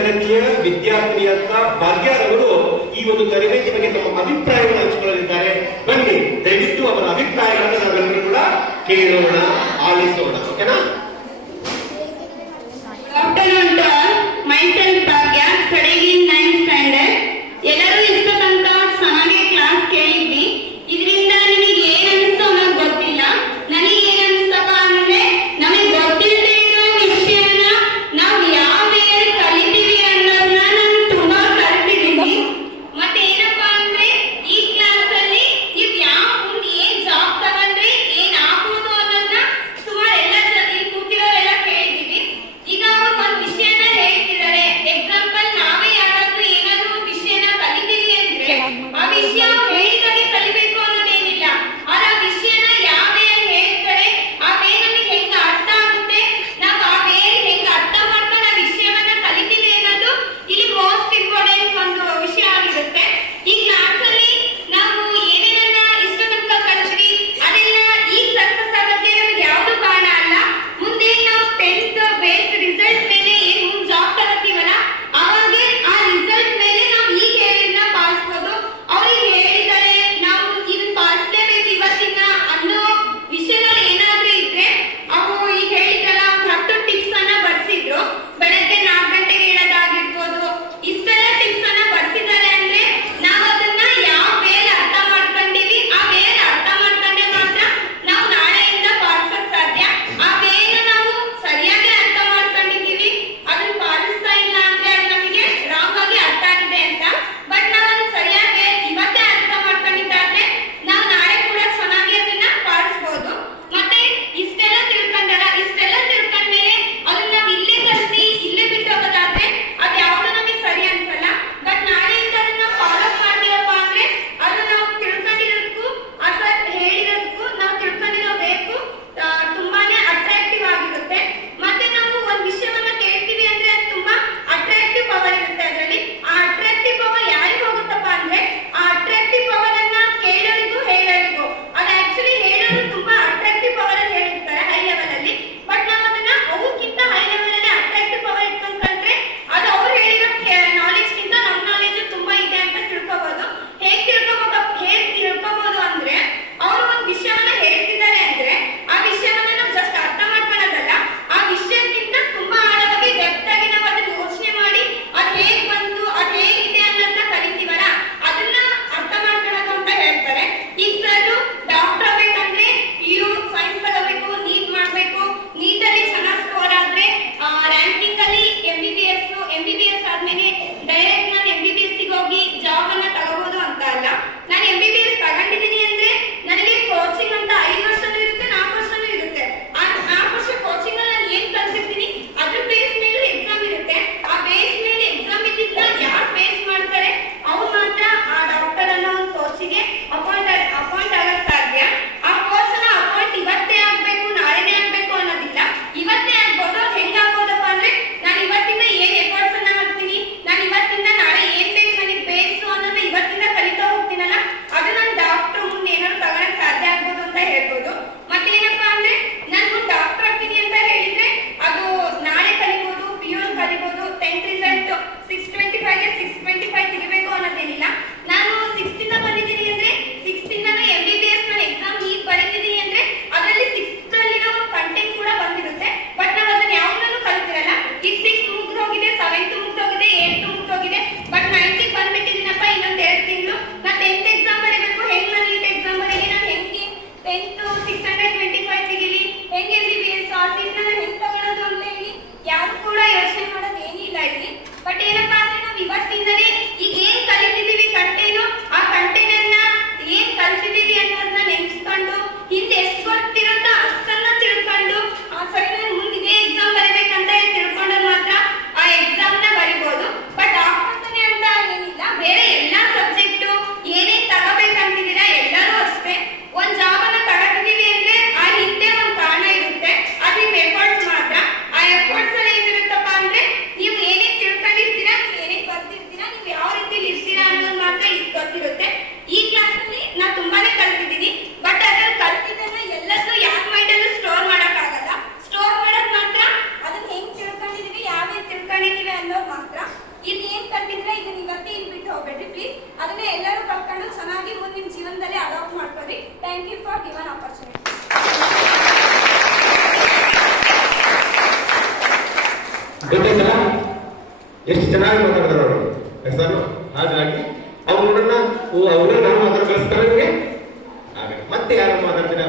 ತರಗತಿಯ ವಿದ್ಯಾರ್ಥಿನಿಯಾದ ಭಾಗ್ಯರವರು ಈ ಒಂದು ತರಬೇತಿ ಬಗ್ಗೆ ತಮ್ಮ ಅಭಿಪ್ರಾಯಗಳನ್ನು ಹಂಚಿಕೊಳ್ಳಲಿದ್ದಾರೆ. ಬನ್ನಿ, ದಯವಿಟ್ಟು ಅವರ ಅಭಿಪ್ರಾಯಗಳನ್ನು ನಾವೆಲ್ಲರೂ ಕೂಡ ಕೇಳೋಣ, ಆಲಿಸೋಣ. ಓಕೆನಾ? myself Bhagya, studying in 9th standard. ಎಲ್ಲರೂ ಇಷ್ಟು ತನಕ ಚೆನ್ನಾಗಿ ಕ್ಲಾಸ್ ಕೇಳಿದ್ವಿ. ಇದರಿಂದ ನಿಮಗೆ ಏನ್ ಅನಿಸ್ತು ಅನ್ನೋದು ಗೊತ್ತಿಲ್ಲ. ನನಗೆ ಏನ್ ಅನಿಸ್ತಪ್ಪ ಅಂದ್ರೆ, ನಮಗೆ ಗೊತ್ತಿಲ್ಲದೆ ಇರೋ ವಿಷಯನ ನಾವು ಯಾವ ವೇಳೆ ಕಲಿತೀವಿ ಅನ್ನೋದನ್ನ ನಾನು ತುಂಬಾ ಕಲಿತಿದ್ದೀನಿ. ಮತ್ತೆ ಏನಪ್ಪಾ ಅಂದ್ರೆ, ಈ ಕ್ಲಾಸ್ ಅಲ್ಲಿ ನೀವು ಯಾವ ಮುಂದೆ ಏನ್ ಜಾಬ್ ತಗೊಂಡ್ರೆ ಏನ್ ಆಗ್ಬೋದು ಅನ್ನೋದನ್ನ ಸುಮಾರು ಎಲ್ಲ ಇಲ್ಲಿ ಕೂತಿರೋರೆಲ್ಲ ಕೇಳಿದೀವಿ. ಈಗ ಒಂದು ವಿಷಯನ ಹೇಳ್ತಿದ್ದಾರೆ. ಎಕ್ಸಾಂಪಲ್, ನಾವೇ ಯಾರಾದ್ರೂ ಏನಾದ್ರೂ ಒಂದು ವಿಷಯನ ಕಲಿತೀವಿ ಅಂದ್ರೆ ಆ ವಿಷಯ ಹೇಳಿದಾಗೆ ಕಲಿಬೇಕು ಅನ್ನೋದೇನಿಲ್ಲ. ಆದ್ರೆ ಆ ವಿಷಯನ ಯಾವ ವೇಯಲ್ಲಿ ಹೇಳ್ತಾರೆ, ಆ ವೇ ನಮಗೆ ಹೆಂಗ ಅರ್ಥ ಆಗುತ್ತೆ, ನಾವು ಆ ವೇ ಹೆಂಗ ಅರ್ಥ ಮಾಡ್ಕೊಂಡು ಆ ವಿಷಯವನ್ನ ಕಲಿತೀವಿ ಅನ್ನೋದು ಇಲ್ಲಿ ಮೋಸ್ಟ್ ಇಂಪಾರ್ಟೆಂಟ್ ಒಂದು ವಿಷಯ ಆಗಿರುತ್ತೆ. ಈ ಕ್ಲಾಸ್ ಅಲ್ಲಿ ನಾವು ಏನೇನನ್ನ ಇಷ್ಟ ತನಕ ಕಲಿತ್ವಿ ಅದೆಲ್ಲ ಈಗ ಸಕ್ಸಸ್ ಆಗುತ್ತೆ ನಮಗೆ ಯಾವುದು ಕಾರಣ ಅಲ್ಲ. ಮುಂದೆ ನಾವು 10th ಬೇಸ್ಡ್ ರಿಸಲ್ಟ್ ಮೇಲೆ ಏನ್ ಮುಂದೆ ಜಾಬ್ ತಗೋತೀವಲ್ಲ, ಅವಾಗ ಆ ರಿಸಲ್ಟ್ ಮೇಲೆ ನಾವು ಈಗ ಹೇಳಿದ್ನ ಪಾಲಿಸ್ಬೋದು. ಅವ್ರಿಗೆ ಹೇಳಿದರೆ ನಾವು ಇದನ್ನ ಪಾಲಿಸಲೇಬೇಕು ಇವತ್ತಿನ ಅನ್ನೋ ವಿಷಯಗಳು ಏನಾದ್ರೂ ಇದ್ರೆ, ಅವು ಈಗ ಹೇಳಿದ್ರಲ್ಲ 10 ಟಿಪ್ಸ್ ಅನ್ನ ಬರ್ಸಿದ್ರು. ಬೆಳಗ್ಗೆ 4 ಗಂಟೆಗೆ ಹೇಳೋದಾಗಿರ್ಬೋದು, ಇಷ್ಟೆಲ್ಲ ಟಿಪ್ಸ್ ಅನ್ನ ಬರ್ಸಿದ್ದಾರೆ ಅಂದ್ರೆ ನಾವು ಅದನ್ನ ಯಾವ ವೇಳೆ ಅರ್ಥ ಮಾಡ್ಕೊಂಡಿವಿ, ಆ ವೇಳೆ ಅರ್ಥ ಮಾಡ್ಕೊಂಡ್ರೆ ಮಾತ್ರ ನಾವು ನಾಳೆಯಿಂದ ಪಾಲಿಸಕ್ ಸಾಧ್ಯ. ಆ ವೇಳೆ ನಾವು ಸರಿಯಾಗಿ ಅರ್ಥ ಮಾಡ್ಕೊಂಡಿದೀವಿ, ಅದನ್ನ ಪಾಲಿಸ್ತಾ ಇಲ್ಲ ಅಂದ್ರೆ ಅದು ನಮಗೆ ರಾಂಗ್ ಆಗಿ ಅರ್ಥ ಆಗಿದೆ ಅಂತ. ಬಟ್ ನಾವು ಅದನ್ನ ಸರಿಯಾಗಿ ಇವತ್ತೇ ಅರ್ಥ ಮಾಡ್ಕೊಂಡಿದ್ದಾದ್ರೆ ನಾವು ನಾಳೆ ಕೂಡ ಚೆನ್ನಾಗಿ ಅದನ್ನ ಪಾಲಿಸಬಹುದು. ಮತ್ತೆ ಇಷ್ಟೆಲ್ಲ ತಿಳ್ಕೊಂಡಲ್ಲ, ಇಷ್ಟೆಲ್ಲ ತಿಳ್ಕೊಂಡ್ಮೇಲೆ ಅದನ್ನ ನಾವು ಇಲ್ಲೇ ಕಲಿಸಿ ಇಲ್ಲೇ ಬಿಟ್ಟು ಹೋಗೋದಾದ್ರೆ ಅದು ಯಾವುದು ನಮಗೆ ಸರಿ ಅನ್ಸಲ್ಲ. ಬಟ್ ನಾಳೆಯಿಂದ ಅದನ್ನ ಫಾಲೋ ಮಾಡ್ತೀವಪ್ಪ ಅಂದ್ರೆ ಅದು ನಾವು ತಿಳ್ಕೊಂಡಿರೋದಕ್ಕೂ ಆ ಸರ್ ಹೇಳಿರೋದಕ್ಕೂ ನಾವು ತಿಳ್ಕೊಂಡಿರೋಬೇಕು ತುಂಬಾನೇ ಅಟ್ರಾಕ್ಟಿವ್ ಆಗಿರುತ್ತೆ. ಮತ್ತೆ ನಾವು ಒಂದು ವಿಷಯವನ್ನ ಕೇಳ್ತೀವಿ ಅಂದ್ರೆ ಅದು ತುಂಬಾ ಅಟ್ರಾಕ್ಟಿವ್ ಪವರ್ ಇರುತ್ತೆ ಅದರಲ್ಲಿ. ಆ ಅಟ್ರಾಕ್ಟಿವ್ ಪವರ್ ಯಾರಿಗೆ ಹೋಗುತ್ತಪ್ಪ ಅಂದ್ರೆ, ಆ ಅಟ್ರಾಕ್ಟಿವ್ ಪವರ್ ಅನ್ನ ಕೇಳೋರಿಗೂ ಹೇಳೋರಿಗೂ. ಅದು ಆಕ್ಚುಲಿ ಹೇಳೋರು ತುಂಬಾ ಅಟ್ರಾಕ್ಟಿವ್ ಪವರ್ ಅಲ್ಲಿ ಹೇಳಿರ್ತಾರೆ ಹೈ ಲೆವೆಲ್ ಅಲ್ಲಿ. ಬಟ್ ನಾವು ಅದನ್ನ ಅವ್ರಿಗಿಂತ ಹೈ ಲೆವೆಲ್ ಅಲ್ಲಿ ಅಟ್ರಾಕ್ಟಿವ್ ಪವರ್ ಇಟ್ಕೊಂಡು ಕಲ್ತ್ರೆ ಅದು ಅವ್ರು ಹೇಳಿರೋ ನಾಲೆಜ್ ಗಿಂತ ನಮ್ಮ ನಾಲೆಜ್ ತುಂಬಾ ಇದೆ ಅಂತ ತಿಳ್ಕೋಬಹುದು. ಹೇಗ್ ತಿಳ್ಕೋಬಹುದು ಅಂದ್ರೆ, ಅವರು ಒಂದು ವಿಷಯವನ್ನ ಹೇಳ್ತಿದ್ದಾರೆ ಅಂದ್ರೆ ಆ ವಿಷಯವನ್ನ ನಾವು ಜಸ್ಟ್ ಅರ್ಥ ಮಾಡ್ಕೊಳ್ಳೋದಲ್ಲ, ಆ ವಿಷಯಕ್ಕಿಂತ ತುಂಬಾ ಆಳವಾಗಿ ಡೆಪ್ತ್ ಆಗಿ ನಾವು ಅದನ್ನ ಯೋಚನೆ ಮಾಡಿ ಅದು ಹೇಗ್ ಬಂತು, ಅದು ಹೇಗಿದೆ ಅನ್ನೋದನ್ನ ಕಲಿತೀವಲ್ಲ, ಅದನ್ನ ಅರ್ಥ ಮಾಡ್ಕೊಳ್ಳೋದು ಅಂತ ಹೇಳ್ತಾರೆ. ಈಗ ಸರ್ ಡಾಕ್ಟರ್ ಆಗ್ಬೇಕಂದ್ರೆ ಇವರು ಸೈನ್ಸ್ ತಗೋಬೇಕು, ನೀಟ್ ಮಾಡ್ಬೇಕು, ನೀಟಲ್ಲಿ ಚೆನ್ನಾಗಿ ಸ್ಕೋರ್ ಆದ್ರೆ ರ್ಯಾಂಕಿಂಗ್ ಅಲ್ಲಿ MBBS ಆದ್ಮೇಲೆ ಡೈರೆಕ್ಟ್ ನಾನು MBBS ಗೆ ಹೋಗಿ ಜಾಬ್ ಅನ್ನ ತಗೋಬಹುದು ಅಂತ ಅಲ್ಲ. ನಾನು MBBS ತಗೊಂಡಿದ್ದೀನಿ ಅಂದ್ರೆ ನನಗೆ ಕೋಚಿಂಗ್ ಅಂತ 5 ವರ್ಷನೂ ಇರುತ್ತೆ, 4 ವರ್ಷನೂ ಇರುತ್ತೆ. ಆ 4 ವರ್ಷ ಕೋಚಿಂಗ್ ಅಲ್ಲಿ ನಾನು ಏನ್ ಕಲ್ತಿರ್ತೀನಿ ಅದ್ರ ಬೇಸ್ ಮೇಲೆ ಎಕ್ಸಾಮ್ ಇರುತ್ತೆ. ಆ ಬೇಸ್ ಮೇಲೆ ಎಕ್ಸಾಮ್ ಇದ್ದಿದ್ನ ಯಾರು ಬೇಸ್ ಮಾಡ್ತಾರೆ ಅವ್ರು ಮಾತ್ರ ಆ ಡಾಕ್ಟರ್ ಅನ್ನೋ ಒಂದು ಕೋಚಿಗೆ ಅಪಾಯಿಂಟ್ ಆಗಕ್ ಸಾಧ್ಯ. ಆ ಕೋರ್ಸ್ ಅನ್ನ ಅಪಾಯಿಂಟ್ ಇವತ್ತೇ ಆಗ್ಬೇಕು, ನಾಳೆನೇ ಆಗ್ಬೇಕು ಅನ್ನೋದಿಲ್ಲ. ಇವತ್ತೇ ಆಗ್ಬೋದು. ಅದು ಹೆಂಗಾಗ್ಬೋದಪ್ಪ ಅಂದ್ರೆ, ನಾನು ಇವತ್ತಿಂದ ಏನ್ ಎಫರ್ಟ್ಸ್ ಅನ್ನ ಹಾಕ್ತೀನಿ, ನಾನು ಇವತ್ತಿಂದ ನಾಳೆ ಏನ್ ಬೇಕು ನನಗೆ ಬೇಸು ಅನ್ನೋದು ಇವತ್ತಿಂದ ಕಲಿತಾ ಹೋಗ್ತೀನಲ್ಲ, ಅದು ನನ್ನ ಡಾಕ್ಟರ್ ಮುಂದೆ ಏನಾದ್ರು ತಗೊಳಕ್ ಸಾಧ್ಯ ಆಗ್ಬೋದು ಅಂತ ಹೇಳ್ಬೋದು. ಮತ್ತೇನಪ್ಪಾ ಅಂದ್ರೆ, ನಾನು ಮುಂದೆ ಡಾಕ್ಟರ್ ಆಗ್ತೀನಿ ಅಂತ ಹೇಳಿದ್ರೆ ಅದು ನಾಳೆ ಕಲಿಬಹುದು, PU ಕಲಿಬಹುದು. 10th ರಿಸಲ್ಟ್ 625 ಗೆ 625 ತೆಗಿಬೇಕು ಅನ್ನೋದೇನಿಲ್ಲ. ನಾನು 6th ಇಂದ ಬಂದಿದ್ದೀನಿ ಅಂದ್ರೆ 6th ಇಂದನೂ MBBS ನಾನು ಎಕ್ಸಾಮ್ ನೀಟ್ ಬರೀತಿದ್ದೀನಿ ಅಂದ್ರೆ ಅದರಲ್ಲಿ 6th ಅಲ್ಲಿನ ಒಂದು ಕಂಟೆಂಟ್ ಕೂಡ ಬಂದಿರುತ್ತೆ. ಬಟ್ ನಾವು ಅದನ್ನ ಯಾವ್ದನ್ನು ಕಲಿತಿರಲ್ಲ. ಈಗ 6th ಮುಗ್ದೋಗಿದೆ, 7th ಮುಗ್ದೋಗಿದೆ, 8th ಮುಗ್ದೋಗಿದೆ, but 9th ಗೆ ಬಂದ್ಬಿಟ್ಟಿದ್ದೀನಪ್ಪ, ಇನ್ನೊಂದು 2 ತಿಂಗಳು ನಾನು 10th ಎಕ್ಸಾಮ್ ಬರೀಬೇಕು. ಹೆಂಗ್ ನಾನು ನೀಟ್ ಎಕ್ಸಾಮ್ ಬರೀಲಿ, ನಾನು ಹೆಂಗೆ 10th 625 ತೆಗಿಲಿ, ಹೆಂಗೆ MBBS ಆ ಸೀಟ್ ನಾನು ಹೆಂಗ್ ತಗೊಳ್ಳೋದು ಅಂತ ಹೇಳಿ ಯಾರು ಕೂಡ ಯೋಚನೆ ಮಾಡೋದು ಏನಿಲ್ಲ ಇಲ್ಲಿ. ಬಟ್ ಏನಪ್ಪಾ ಅಂದ್ರೆ, ನಾವು ಇವತ್ತಿಂದಲೇ ಈಗ ಏನ್ ಕಲಿತಿದೀವಿ ಕಂಟೆನು, ಆ ಕಂಟೆನನ್ನ ಏನ್ ಕಲ್ತಿದೀವಿ ಅನ್ನೋದನ್ನ ನೆನ್ಸ್ಕೊಂಡು ಹಿಂದೆ ಎಷ್ಟು ಗೊತ್ತಿರುತ್ತೋ ಅಷ್ಟನ್ನ ತಿಳ್ಕೊಂಡು ಸರಿ ನಾನು ಮುಂದೆ ಇದೇ ಎಕ್ಸಾಮ್ ಬರೀಬೇಕಂತ ಹೇಳಿ ತಿಳ್ಕೊಂಡಾಗ ಮಾತ್ರ ಆ ಎಕ್ಸಾಮ್ ನ ಬರಿಬಹುದು. ಬಟ್ ಆಗ್ತಾನೆ ಅಂತ ಏನಿಲ್ಲ, ಬೇರೆ ಎಲ್ಲಾ ಸಬ್ಜೆಕ್ಟು ಏನೇನ್ ತಗೋಬೇಕಂತಿದ್ದೀರಾ ಎಲ್ಲರೂ ಅಷ್ಟೇ. ಒಂದ್ ಜಾಬ್ ಅನ್ನ ತಗೋತಿದೀವಿ ಅಂದ್ರೆ ಆ ಹಿಂದೆ ಒಂದು ಕಾರಣ ಇರುತ್ತೆ, ಅದು ನಿಮ್ ಎಫರ್ಟ್ಸ್ ಮಾತ್ರ. ಆ ಎಫರ್ಟ್ಸ್ ಅಲ್ಲಿ ಏನಿರುತ್ತಪ್ಪ ಅಂದ್ರೆ, ನೀವು ಏನೇನ್ ತಿಳ್ಕೊಂಡಿರ್ತೀರಾ, ನೀವು ಏನೇನ್ ಬರ್ತಿರ್ತೀರಾ, ನೀವು ಯಾವ ರೀತಿ ಇರ್ತೀರಾ ಅನ್ನೋದು ಮಾತ್ರ ಇದು ಗೊತ್ತಿರುತ್ತೆ. ಈ ಕ್ಲಾಸ್ ಅಲ್ಲಿ ನಾನು ತುಂಬಾನೇ ಕಲ್ತಿದ್ದೀನಿ. ಬಟ್ ಅದ್ರಲ್ಲಿ ಕಲ್ತಿದ್ದನ್ನ ಎಲ್ಲದೂ ಯಾರ ಮೈಂಡಲ್ಲೂ ಸ್ಟೋರ್ ಮಾಡಕ್ ಆಗಲ್ಲ. ಸ್ಟೋರ್ ಮಾಡಕ್ ಮಾತ್ರ ಅದನ್ನ ಹೆಂಗ್ ತಿಳ್ಕೊಂಡಿದೀವಿ, ಯಾವ ತಿಳ್ಕೊಂಡಿದೀವಿ ಅನ್ನೋದು ಮಾತ್ರ. Thank you for given opportunity. ಗೊತ್ತಾಯ್ತಲ್ಲ ಎಷ್ಟು ಚೆನ್ನಾಗಿ ಮಾತಾಡಿದ್ರು ಅವರು ಹೆಸರು. ಹಾಗಾಗಿ ಅವ್ರನ್ನ ನಾನು ಮಾತಾಡ ಕಳಿಸ್ತಾರೆ. ಮತ್ತೆ ಯಾರು ಮಾತಾಡ್ತೀರಾ?